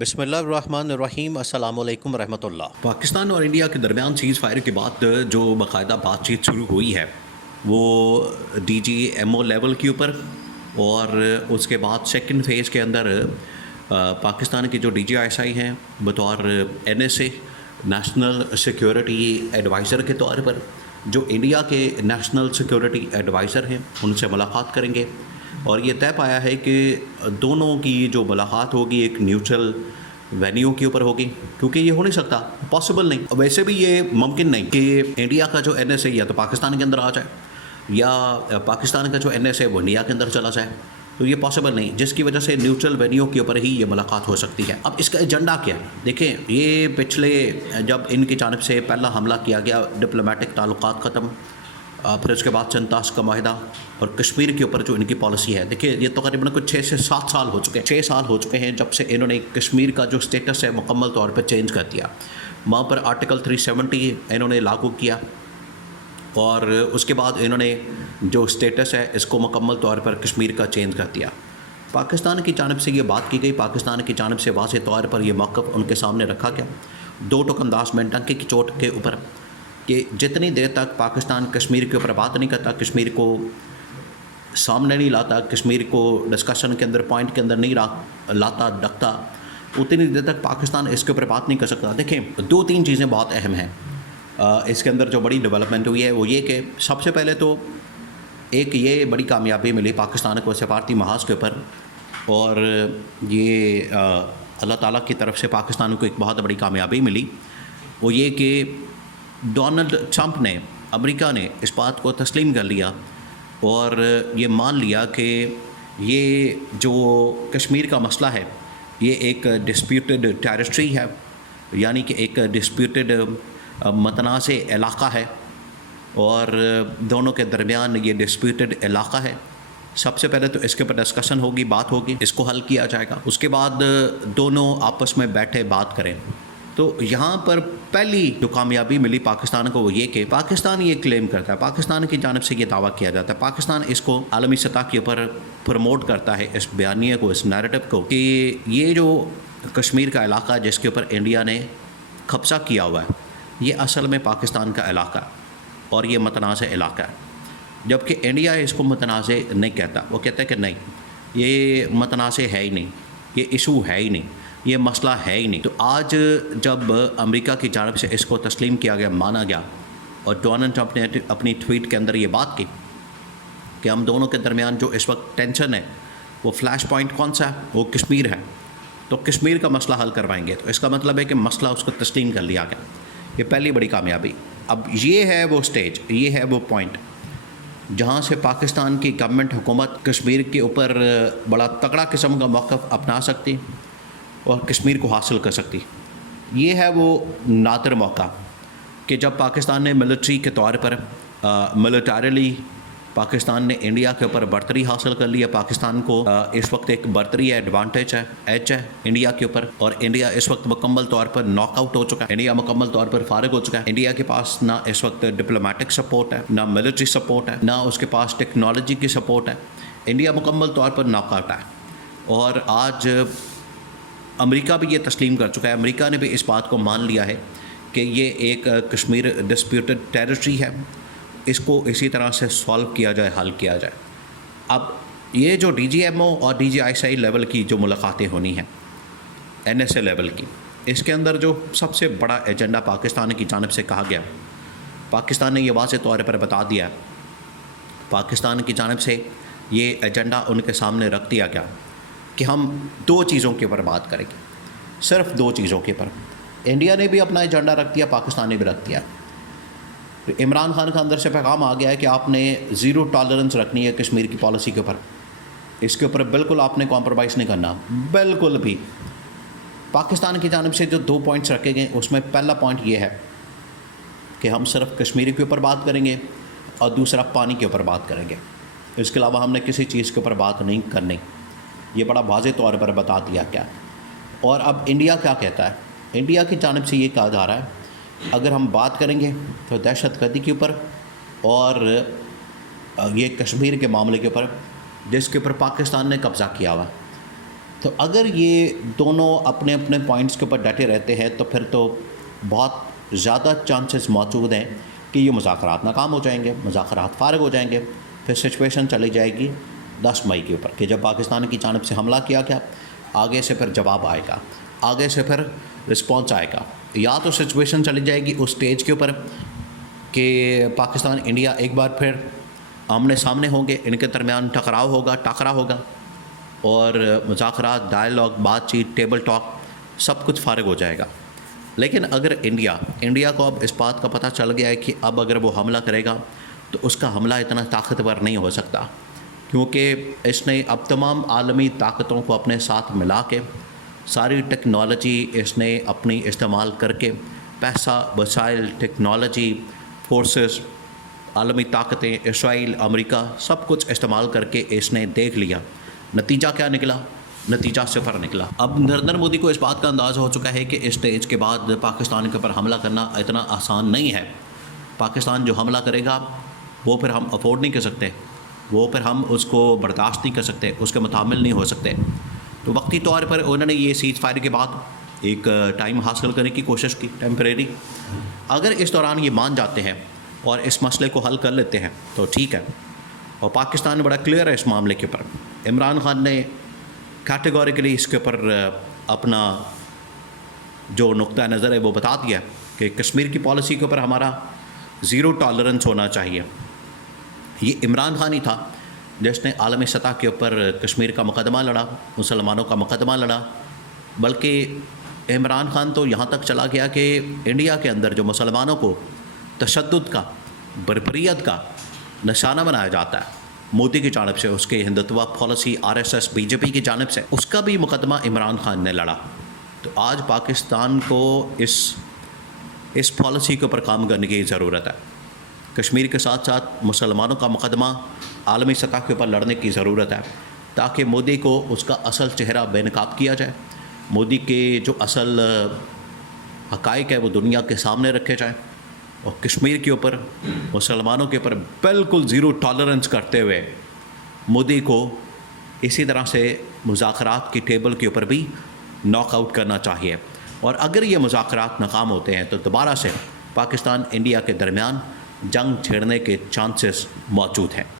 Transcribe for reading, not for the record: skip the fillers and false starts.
بسم اللہ الرحمن الرحیم، السلام علیکم ورحمۃ اللہ۔ پاکستان اور انڈیا کے درمیان سیز فائر کے بعد جو باقاعدہ بات چیت شروع ہوئی ہے وہ D G M O level کے اوپر، اور اس کے بعد سیکنڈ فیز کے اندر پاکستان کے جو D G I S I ہیں بطور N S A national security adviser کے طور پر جو انڈیا کے نیشنل سیکیورٹی ایڈوائزر ہیں ان سے ملاقات کریں گے، اور یہ طے پایا ہے کہ دونوں کی جو ملاقات ہوگی ایک نیوٹرل وینیو کے اوپر ہوگی، کیونکہ یہ ہو نہیں سکتا، پاسبل نہیں، ویسے بھی یہ ممکن نہیں کہ انڈیا کا جو این ایس اے یا تو پاکستان کے اندر آ جائے یا پاکستان کا جو این ایس اے وہ انڈیا کے اندر چلا جائے، تو یہ پاسبل نہیں، جس کی وجہ سے نیوٹرل وینیو کے اوپر ہی یہ ملاقات ہو سکتی ہے۔ اب اس کا ایجنڈا کیا ہے؟ دیکھیں، یہ پچھلے جب ان کی جانب سے پہلا حملہ کیا گیا، ڈپلومیٹک تعلقات ختم، پھر اس کے بعد سنتاس کا معاہدہ اور کشمیر کے اوپر جو ان کی پالیسی ہے، دیکھیں یہ تقریباً کچھ 6 سے 7 سال ہو چکے ہیں، 6 سال ہو چکے ہیں جب سے انہوں نے کشمیر کا جو سٹیٹس ہے مکمل طور پہ چینج کر دیا۔ وہاں پر آرٹیکل 370 انہوں نے لاگو کیا، اور اس کے بعد انہوں نے جو سٹیٹس ہے اس کو مکمل طور پر کشمیر کا چینج کر دیا۔ پاکستان کی جانب سے یہ بات کی گئی، پاکستان کی جانب سے واضح طور پر یہ موقف ان کے سامنے رکھا گیا، دو ٹوک انداز میں ڈنکے کی چوٹ کے اوپر، کہ جتنی دیر تک پاکستان کشمیر کے اوپر بات نہیں کرتا، کشمیر کو سامنے نہیں لاتا، کشمیر کو ڈسکشن کے اندر پوائنٹ کے اندر نہیں لاتا ڈکتا، اتنی دیر تک پاکستان اس کے اوپر بات نہیں کر سکتا۔ دیکھیں، 2-3 چیزیں بہت اہم ہیں اس کے اندر جو بڑی ڈیولپمنٹ ہوئی ہے، وہ یہ کہ سب سے پہلے تو ایک یہ بڑی کامیابی ملی پاکستان کو سفارتی محاذ کے اوپر، اور یہ اللہ تعالیٰ کی طرف سے پاکستان کو ایک بہت بڑی کامیابی ملی، وہ یہ کہ ڈونلڈ ٹرمپ نے، امریکہ نے اس بات کو تسلیم کر لیا اور یہ مان لیا کہ یہ جو کشمیر کا مسئلہ ہے یہ ایک ڈسپیوٹڈ ٹیرسٹری ہے، یعنی کہ ایک ڈسپیوٹڈ متنازع علاقہ ہے، اور دونوں کے درمیان یہ ڈسپیوٹڈ علاقہ ہے۔ سب سے پہلے تو اس کے اوپر ڈسکشن ہوگی، بات ہوگی، اس کو حل کیا جائے گا، اس کے بعد دونوں آپس میں بیٹھے بات کریں۔ تو یہاں پر پہلی جو کامیابی ملی پاکستان کو وہ یہ کہ پاکستان یہ کلیم کرتا ہے، پاکستان کی جانب سے یہ دعویٰ کیا جاتا ہے، پاکستان اس کو عالمی سطح کے اوپر پروموٹ کرتا ہے، اس بیانیے کو، اس نیریٹو کو، کہ یہ جو کشمیر کا علاقہ ہے جس کے اوپر انڈیا نے قبضہ کیا ہوا ہے، یہ اصل میں پاکستان کا علاقہ ہے اور یہ متنازع علاقہ ہے، جبکہ انڈیا اس کو متنازع نہیں کہتا، وہ کہتا ہے کہ نہیں، یہ متنازع ہے ہی نہیں، یہ ایشو ہے ہی نہیں، یہ مسئلہ ہے ہی نہیں۔ تو آج جب امریکہ کی جانب سے اس کو تسلیم کیا گیا، مانا گیا، اور ڈونلڈ ٹرمپ نے اپنی ٹویٹ کے اندر یہ بات کی کہ ہم دونوں کے درمیان جو اس وقت ٹینشن ہے وہ فلیش پوائنٹ کون سا ہے؟ وہ کشمیر ہے، تو کشمیر کا مسئلہ حل کروائیں گے، تو اس کا مطلب ہے کہ مسئلہ اس کو تسلیم کر لیا گیا۔ یہ پہلی بڑی کامیابی۔ اب یہ ہے وہ سٹیج، یہ ہے وہ پوائنٹ جہاں سے پاکستان کی گورنمنٹ، حکومت کشمیر کے اوپر بڑا تگڑا قسم کا موقف اپنا سکتی اور کشمیر کو حاصل کر سکتی۔ یہ ہے وہ نادر موقع کہ جب پاکستان نے ملٹری کے طور پر ملیٹریلی پاکستان نے انڈیا کے اوپر برتری حاصل کر لی ہے، پاکستان کو اس وقت ایک برتری ہے، ایڈوانٹیج ہے، ایج ہے انڈیا کے اوپر، اور انڈیا اس وقت مکمل طور پر ناک آؤٹ ہو چکا ہے، انڈیا مکمل طور پر فارغ ہو چکا ہے۔ انڈیا کے پاس نہ اس وقت ڈپلومیٹک سپورٹ ہے، نہ ملٹری سپورٹ ہے، نہ اس کے پاس ٹیکنالوجی کی سپورٹ ہے، انڈیا مکمل طور پر ناک آؤٹ ہے۔ اور آج امریکہ بھی یہ تسلیم کر چکا ہے، امریکہ نے بھی اس بات کو مان لیا ہے کہ یہ ایک کشمیر ڈسپیوٹڈ ٹیرسٹری ہے، اس کو اسی طرح سے سالو کیا جائے، حل کیا جائے۔ اب یہ جو ڈی جی ایم او اور D G I S I level کی جو ملاقاتیں ہونی ہیں، این ایس اے لیول کی، اس کے اندر جو سب سے بڑا ایجنڈا پاکستان کی جانب سے کہا گیا، پاکستان نے یہ واضح طور پر بتا دیا، پاکستان کی جانب سے یہ ایجنڈا ان کے سامنے رکھ دیا گیا کہ ہم 2 چیزوں کے اوپر بات کریں گے، صرف 2 چیزوں کے اوپر۔ انڈیا نے بھی اپنا ایجنڈا رکھ دیا، پاکستان نے بھی رکھ دیا۔ عمران خان کا اندر سے پیغام آ گیا ہے کہ آپ نے 0 ٹالرنس رکھنی ہے کشمیر کی پالیسی کے اوپر، اس کے اوپر بالکل آپ نے کمپرومائز نہیں کرنا، بالکل بھی۔ پاکستان کی جانب سے جو 2 پوائنٹس رکھے گئے، اس میں پہلا پوائنٹ یہ ہے کہ ہم صرف کشمیر کے اوپر بات کریں گے، اور دوسرا پانی کے اوپر بات کریں گے، اس کے علاوہ ہم نے کسی چیز کے اوپر بات نہیں کرنی، یہ بڑا واضح طور پر بتا دیا گیا۔ اور اب انڈیا کیا کہتا ہے؟ انڈیا کی جانب سے یہ کہا جا رہا ہے اگر ہم بات کریں گے تو دہشت گردی کے اوپر اور یہ کشمیر کے معاملے کے اوپر جس کے اوپر پاکستان نے قبضہ کیا ہوا، تو اگر یہ دونوں اپنے اپنے پوائنٹس کے اوپر ڈٹے رہتے ہیں تو پھر تو بہت زیادہ چانسز موجود ہیں کہ یہ مذاکرات ناکام ہو جائیں گے، مذاکرات فارغ ہو جائیں گے. پھر سچویشن چلی جائے گی 10 مئی کے اوپر کہ جب پاکستان کی جانب سے حملہ کیا گیا، آگے سے پھر جواب آئے گا، آگے سے پھر رسپانس آئے گا. یا تو سچویشن چلی جائے گی اس سٹیج کے اوپر کہ پاکستان انڈیا ایک بار پھر آمنے سامنے ہوں گے، ان کے درمیان ٹکراؤ ہوگا، ٹاکرا ہوگا، اور مذاکرات، ڈائلاگ، بات چیت، ٹیبل ٹاک سب کچھ فارغ ہو جائے گا. لیکن اگر انڈیا کو اب اس بات کا پتہ چل گیا ہے کہ اب اگر وہ حملہ کرے گا تو اس کا حملہ اتنا طاقتور نہیں ہو سکتا، کیونکہ اس نے اب تمام عالمی طاقتوں کو اپنے ساتھ ملا کے ساری ٹیکنالوجی اس نے اپنی استعمال کر کے، پیسہ، وسائل، ٹیکنالوجی، فورسز، عالمی طاقتیں، اسرائیل، امریکہ، سب کچھ استعمال کر کے اس نے دیکھ لیا. نتیجہ کیا نکلا؟ نتیجہ صفر نکلا. اب نریندر مودی کو اس بات کا اندازہ ہو چکا ہے کہ اس اسٹیج کے بعد پاکستان کے اوپر حملہ کرنا اتنا آسان نہیں ہے. پاکستان جو حملہ کرے گا وہ پھر ہم افورڈ نہیں کر سکتے، وہ پھر ہم اس کو برداشت نہیں کر سکتے، اس کے متحمل نہیں ہو سکتے. تو وقتی طور پر انہوں نے یہ سیز فائر کے بعد ایک ٹائم حاصل کرنے کی کوشش کی، ٹیمپریری. اگر اس دوران یہ مان جاتے ہیں اور اس مسئلے کو حل کر لیتے ہیں تو ٹھیک ہے. اور پاکستان بڑا کلیئر ہے اس معاملے کے اوپر. عمران خان نے کیٹیگوریکلی اس کے اوپر اپنا جو نقطہ نظر ہے وہ بتا دیا کہ کشمیر کی پالیسی کے اوپر ہمارا زیرو ٹالرنس ہونا چاہیے. یہ عمران خان ہی تھا جس نے عالمی سطح کے اوپر کشمیر کا مقدمہ لڑا، مسلمانوں کا مقدمہ لڑا. بلکہ عمران خان تو یہاں تک چلا گیا کہ انڈیا کے اندر جو مسلمانوں کو تشدد کا، بربریت کا نشانہ بنایا جاتا ہے مودی کی جانب سے، اس کے ہندوتوا پالیسی، RSS، BJP کی جانب سے، اس کا بھی مقدمہ عمران خان نے لڑا. تو آج پاکستان کو اس پالیسی کے اوپر کام کرنے کی ضرورت ہے. کشمیر کے ساتھ ساتھ مسلمانوں کا مقدمہ عالمی سطح کے اوپر لڑنے کی ضرورت ہے تاکہ مودی کو اس کا اصل چہرہ بے نقاب کیا جائے، مودی کے جو اصل حقائق ہے وہ دنیا کے سامنے رکھے جائیں، اور کشمیر کے اوپر، مسلمانوں کے اوپر بالکل زیرو ٹالرنس کرتے ہوئے مودی کو اسی طرح سے مذاکرات کی ٹیبل کے اوپر بھی ناک آؤٹ کرنا چاہیے. اور اگر یہ مذاکرات ناکام ہوتے ہیں تو دوبارہ سے پاکستان انڈیا کے درمیان جنگ چھیڑنے کے چانسز موجود ہیں.